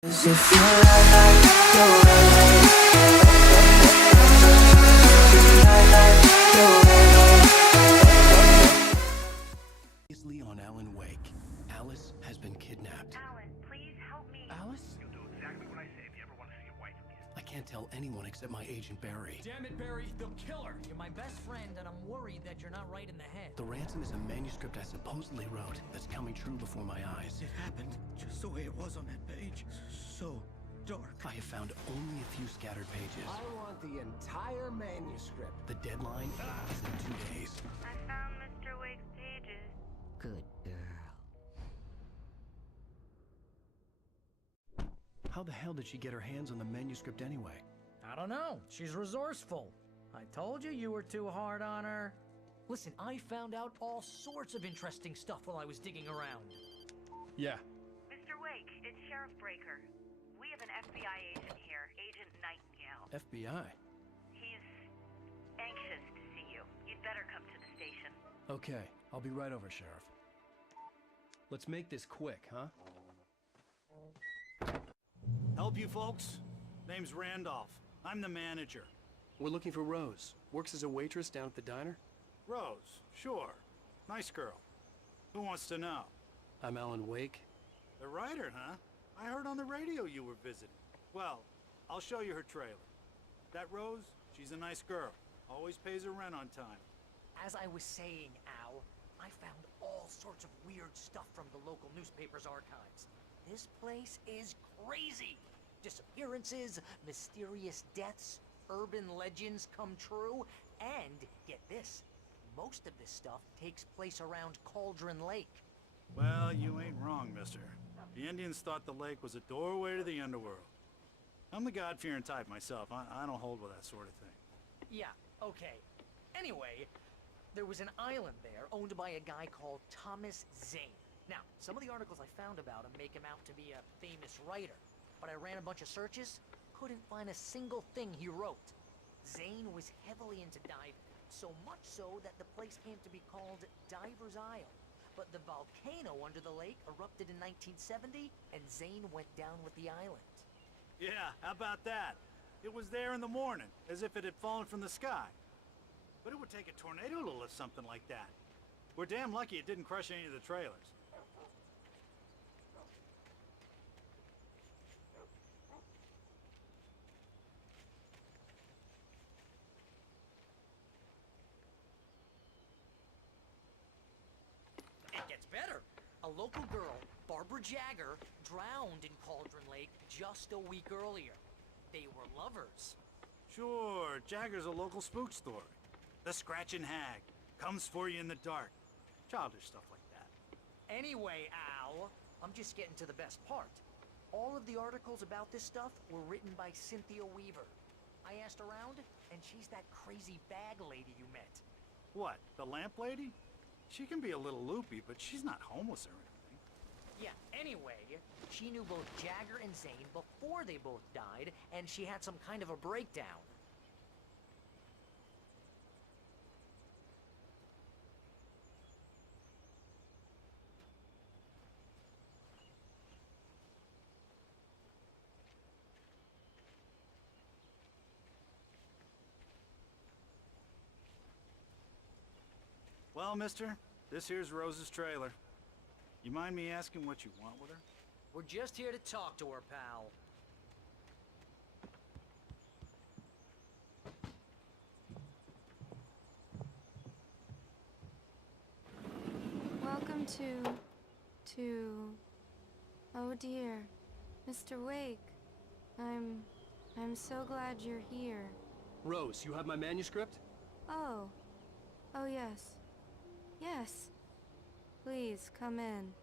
If you like Previously on Alan Wake, Alice has been kidnapped. Alan, please help me. Alice? You'll do exactly what I say if you ever want to see your wife again. I can't tell anyone except my agent Barry. Damn it, Barry, they'll kill her. You're my best friend, and I'm worried that you're not right in the head. The ransom is a manuscript I supposedly wrote that's coming true before my eyes. It happened just the way it was on that page. So dark. I have found only a few scattered pages. I want the entire manuscript. The deadline is in 2 days. I found Mr. Wake's pages. Good girl. How the hell did she get her hands on the manuscript anyway? I don't know. She's resourceful. I told you you were too hard on her. Listen, I found out all sorts of interesting stuff while I was digging around. Yeah. Mr. Wake, it's Sheriff Breaker. We have an FBI agent here, Agent Nightingale. FBI? He's anxious to see you. You'd better come to the station. Okay, I'll be right over, Sheriff. Let's make this quick, huh? Help you folks? Name's Randolph. I'm the manager. We're looking for Rose. Works as a waitress down at the diner. Rose, sure. Nice girl. Who wants to know? I'm Alan Wake. The writer, huh? I heard on the radio you were visiting. Well, I'll show you her trailer. That Rose, she's a nice girl. Always pays her rent on time. As I was saying, Al, I found all sorts of weird stuff from the local newspaper's archives. This place is crazy. Disappearances, mysterious deaths, urban legends come true, and get this, most of this stuff takes place around Cauldron Lake. Well, you ain't wrong, mister. The Indians thought the lake was a doorway to the underworld. I'm the God-fearing type myself. I don't hold with that sort of thing. Yeah, okay. Anyway, there was an island there owned by a guy called Thomas Zane. Now, some of the articles I found about him make him out to be a famous writer, but I ran a bunch of searches, couldn't find a single thing he wrote. Zane was heavily into diving, so much so that the place came to be called Diver's Isle. But the volcano under the lake erupted in 1970, and Zane went down with the island. Yeah, how about that? It was there in the morning, as if it had fallen from the sky. But it would take a tornado to lift something like that. We're damn lucky it didn't crush any of the trailers. It gets better. A local girl, Barbara Jagger, drowned in Cauldron Lake just a week earlier. They were lovers. Sure, Jagger's a local spook story. The Scratching Hag comes for you in the dark. Childish stuff like that. Anyway, Al, I'm just getting to the best part. All of the articles about this stuff were written by Cynthia Weaver. I asked around, and she's that crazy bag lady you met. What, the lamp lady? She can be a little loopy, but she's not homeless or anything. Yeah, anyway, she knew both Jagger and Zane before they both died, and she had some kind of a breakdown. Well, mister, this here's Rose's trailer. You mind me asking what you want with her? We're just here to talk to her, pal. Welcome to... Oh dear, Mr. Wake. I'm so glad you're here. Rose, you have my manuscript? Oh. Oh yes. Yes. Please, come in.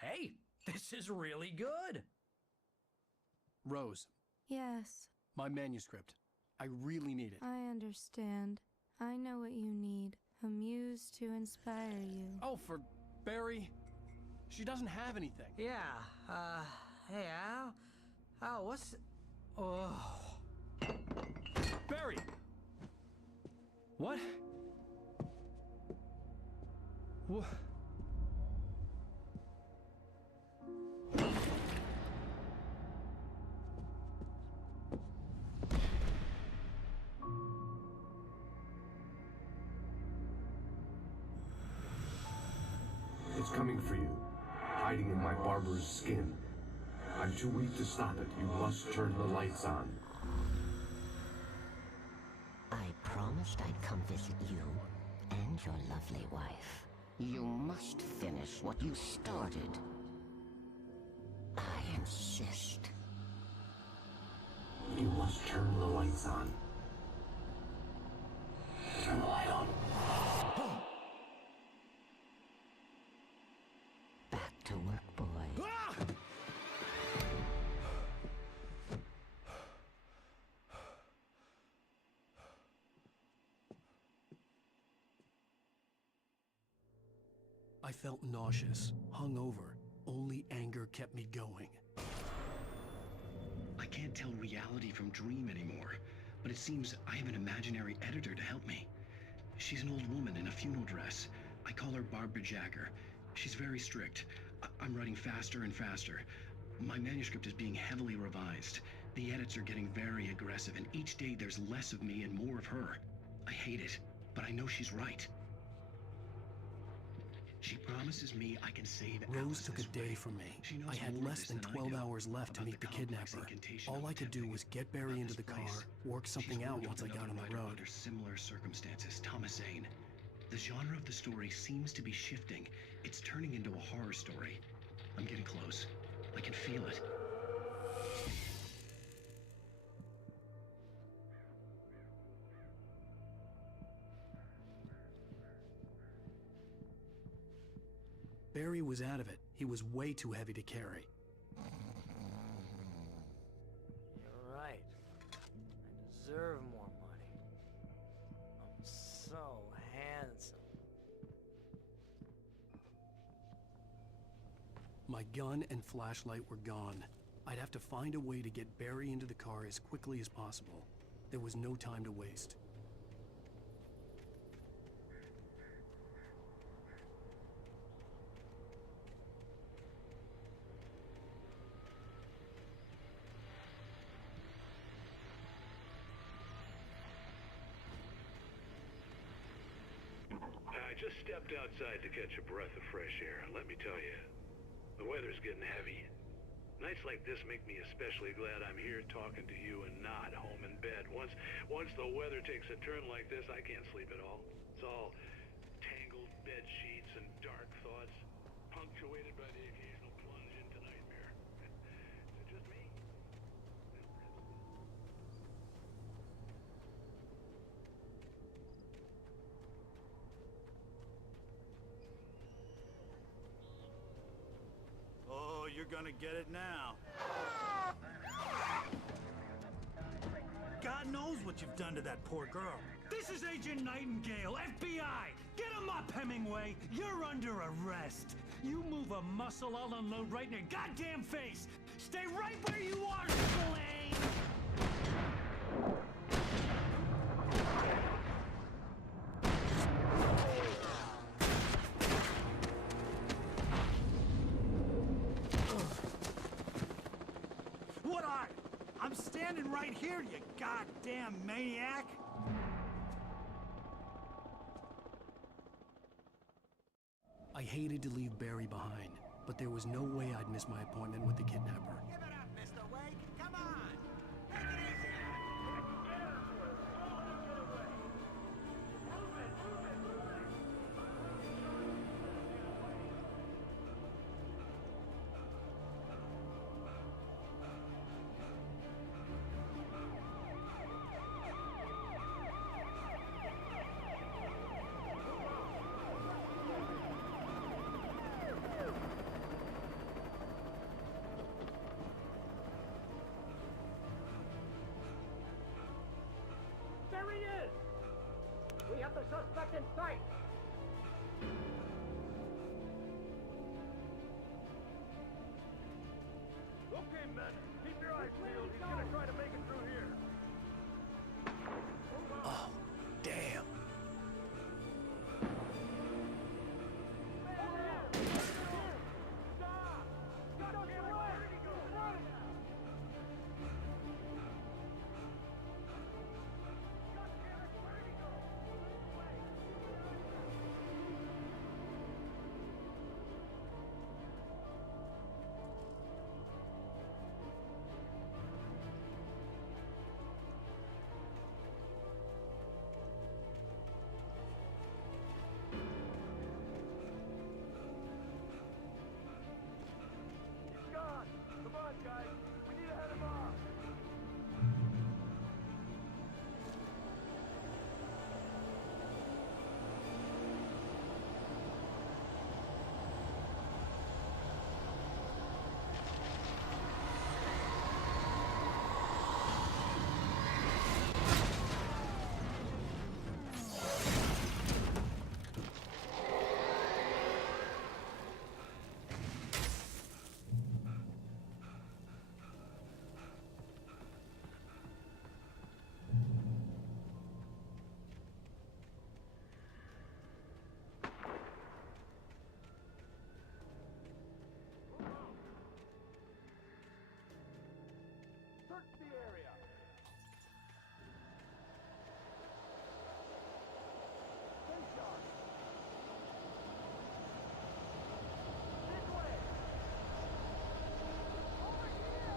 Hey, this is really good. Rose, Yes, my manuscript. I really need it. I understand. I know what you need. A muse to inspire you. Oh, for Barry? She doesn't have anything. Yeah, hey, Al? Al, what's... Oh... Barry! What? coming for you, hiding in my barber's skin. I'm too weak to stop it. You must turn the lights on. I promised I'd come visit you and your lovely wife. You must finish what you started. I insist. You must turn the lights on. Turn the light on. Back to work, boy. I felt nauseous, hungover. Only anger kept me going. I can't tell reality from dream anymore, but it seems I have an imaginary editor to help me. She's an old woman in a funeral dress. I call her Barbara Jagger. She's very strict. I'm writing faster and faster. My manuscript is being heavily revised. The edits are getting very aggressive, and each day there's less of me and more of her. I hate it, but I know she's right. She promises me I can save Rose Alice took a this day way. from me. She knows I had more of less this than I 12 do hours left to about meet the complex kidnapper. incantation All I'm I could do attempting. was get Barry Not into this the car, place. work something She's out worked once I with got another on the writer road. under similar circumstances, Thomas Zane. The genre of the story seems to be shifting. It's turning into a horror story. I'm getting close. I can feel it. Barry was out of it. He was way too heavy to carry. You're right. I deserve more money. I'm so handsome. My gun and flashlight were gone. I'd have to find a way to get Barry into the car as quickly as possible. There was no time to waste. I just stepped outside to catch a breath of fresh air, and let me tell you, the weather's getting heavy. Nights like this make me especially glad I'm here talking to you and not home in bed. Once the weather takes a turn like this, I can't sleep at all. It's all tangled bed sheets and dark thoughts, punctuated by the occasional plunge into nightmare. Is it just me? Oh, you're gonna get it now. God knows what you've done to that poor girl. This is Agent Nightingale, FBI! Get him up, Hemingway! You're under arrest! You move a muscle, I'll unload right in your goddamn face! Stay right where you are, Slane! What are you? I'm standing right here, you goddamn maniac! I hated to leave Barry behind, but there was no way I'd miss my appointment with the kidnapper. Give it up, Mr. Wake. Come on. Take it easy. There he is! We have the suspect in sight! Okay, men, keep your eyes peeled. He's gonna try to make it through here. Oh, damn. on, guys. We need to head him off. Search the area. Stay sharp. This way. Over here.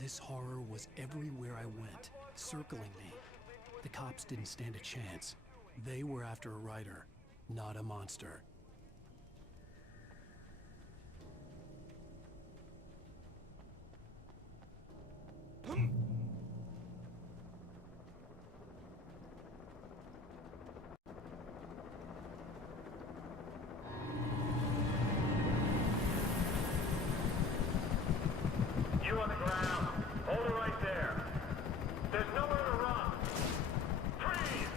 This horror was everywhere I went, circling me. The cops didn't stand a chance. They were after a writer, not a monster. You on the ground. Hold it right there. There's nowhere to run. Freeze!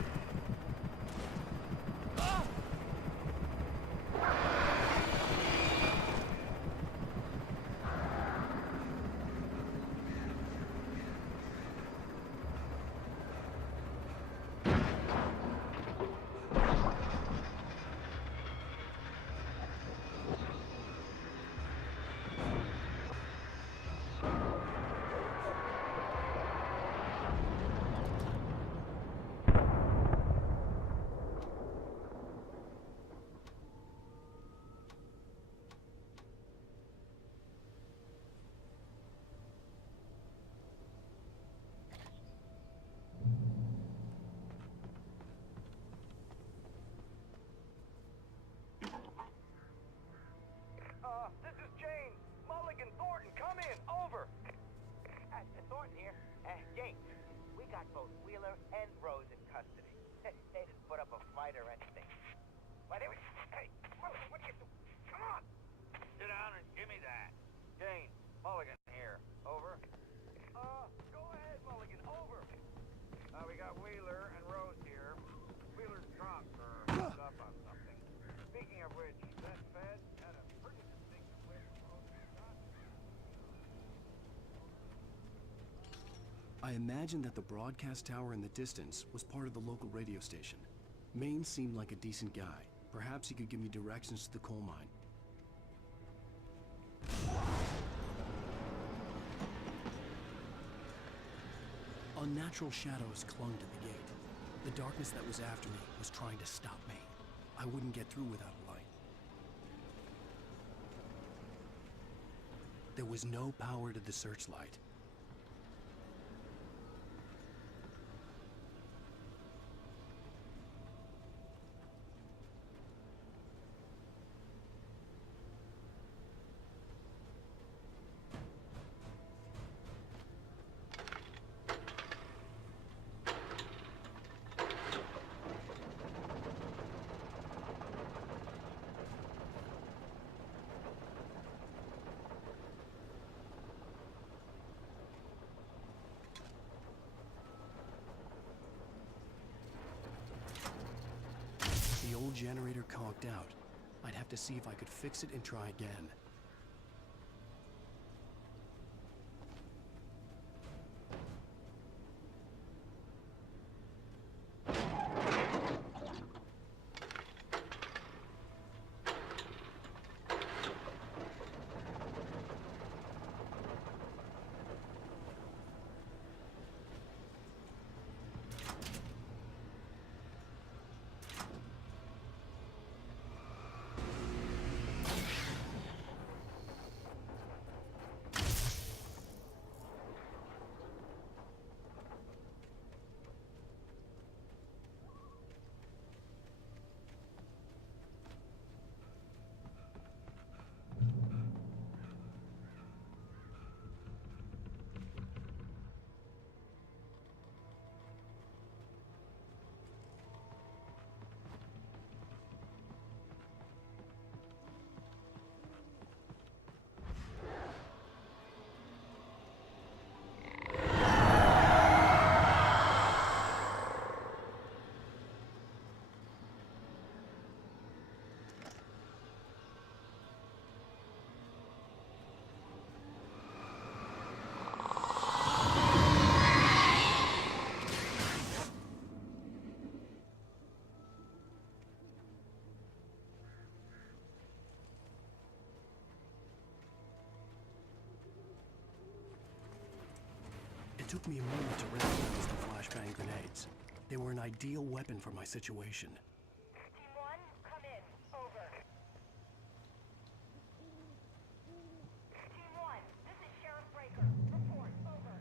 This is Jane. Mulligan, Thornton, come in. Over. Thornton here. Jane, we got both Wheeler and Rose in custody. They didn't put up a fight or anything. Why, they were... Hey, what are you doing? Come on. Sit down and give me that. Jane, Mulligan here. Over. Go ahead, Mulligan. Over. We got Wheeler and Rose here. Wheeler's drunk or hooked up on something. Speaking of which, that Fed had a pretty distinctive way of Rose's gun. I imagined that the broadcast tower in the distance was part of the local radio station. Maine seemed like a decent guy. Perhaps he could give me directions to the coal mine. Unnatural shadows clung to the gate. The darkness that was after me was trying to stop me. I wouldn't get through without a light. There was no power to the searchlight. The old generator conked out. I'd have to see if I could fix it and try again. took me a moment to recognize the flashbang grenades. They were an ideal weapon for my situation. Team 1, come in. Over. Team 1, this is Sheriff Breaker. Report. Over.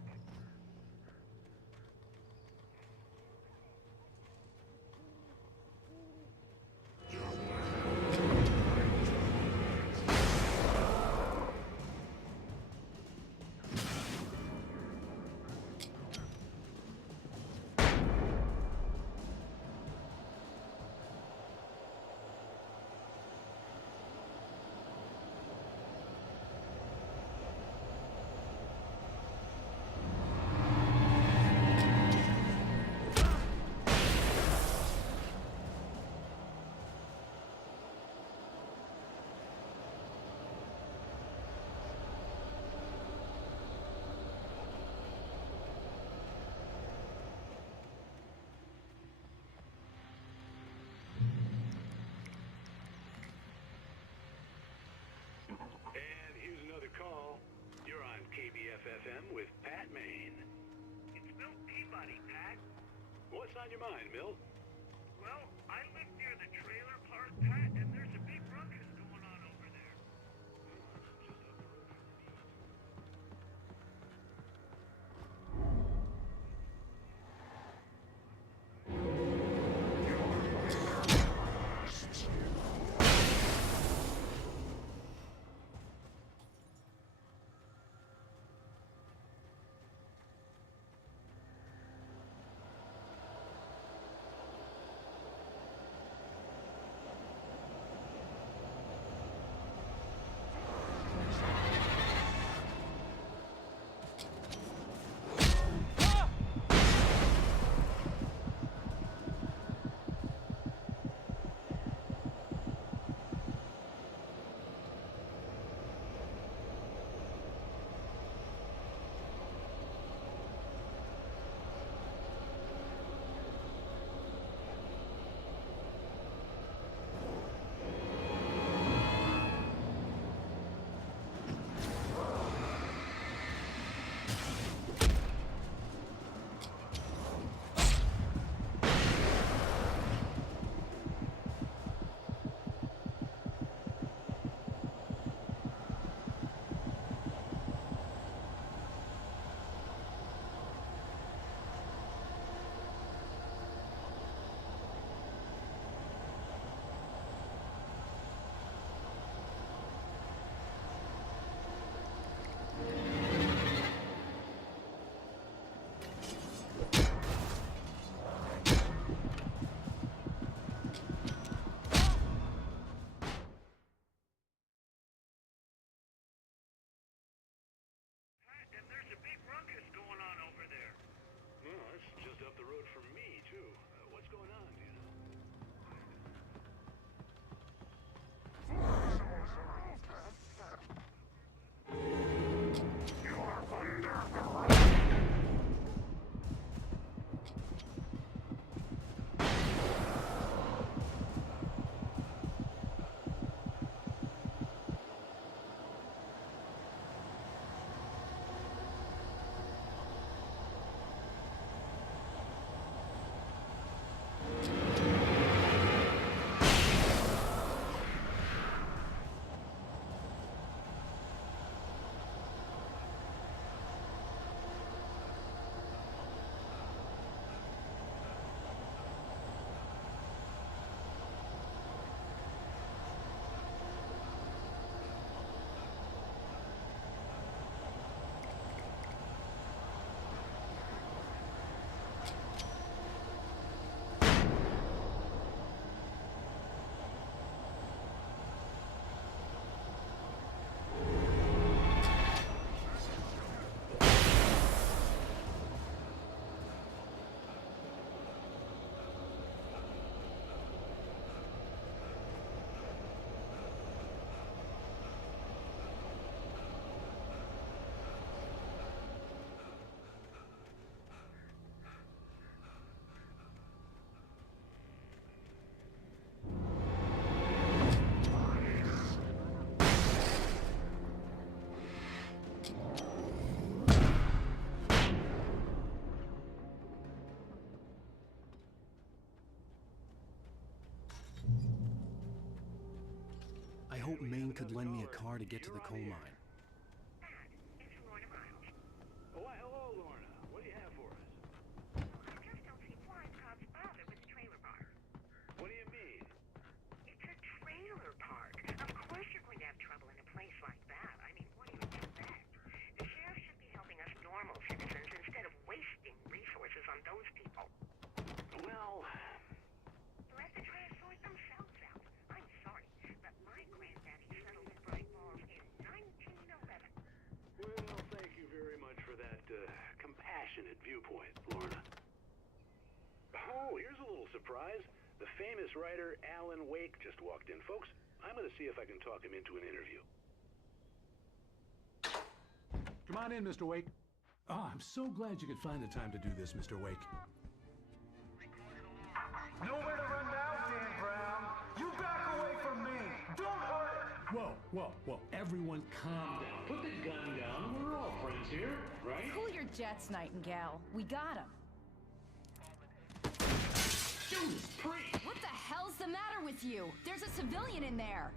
And here's another call. You're on KBF-FM with Pat Maine. It's Milt Peabody, Pat. What's on your mind, Milt? Well, I live near the trailer park, Pat, and there's a big ruckus going on over there. Just up the road from me. hope Maine could lend me a car to get to the coal mine. It's Lorna Miles. Oh, hello, Lorna. What do you have for us? I just don't see why the cops bother with the trailer park. What do you mean? It's a trailer park. Of course you're going to have trouble in a place like that. I mean, what do you expect? The sheriff should be helping us normal citizens instead of wasting resources on those people. Well, Let the trash sort themselves out. I'm sorry, but my granddaddy settled in Bright Falls in 1911. well, thank you very much for that compassionate viewpoint, Lorna. Oh, here's a little surprise. The famous writer Alan Wake just walked in, folks. I'm going to see if I can talk him into an interview. Come on in, Mr. Wake. Oh, I'm so glad you could find the time to do this, Mr. Wake. Nowhere to run now, Dan Brown. You back away from me. Don't hurt. Whoa. Everyone calm down. Put the gun down. We're all friends here, right? Cool your jets, Nightingale. We got him. Judas Priest! What the hell's the matter with you? There's a civilian in there.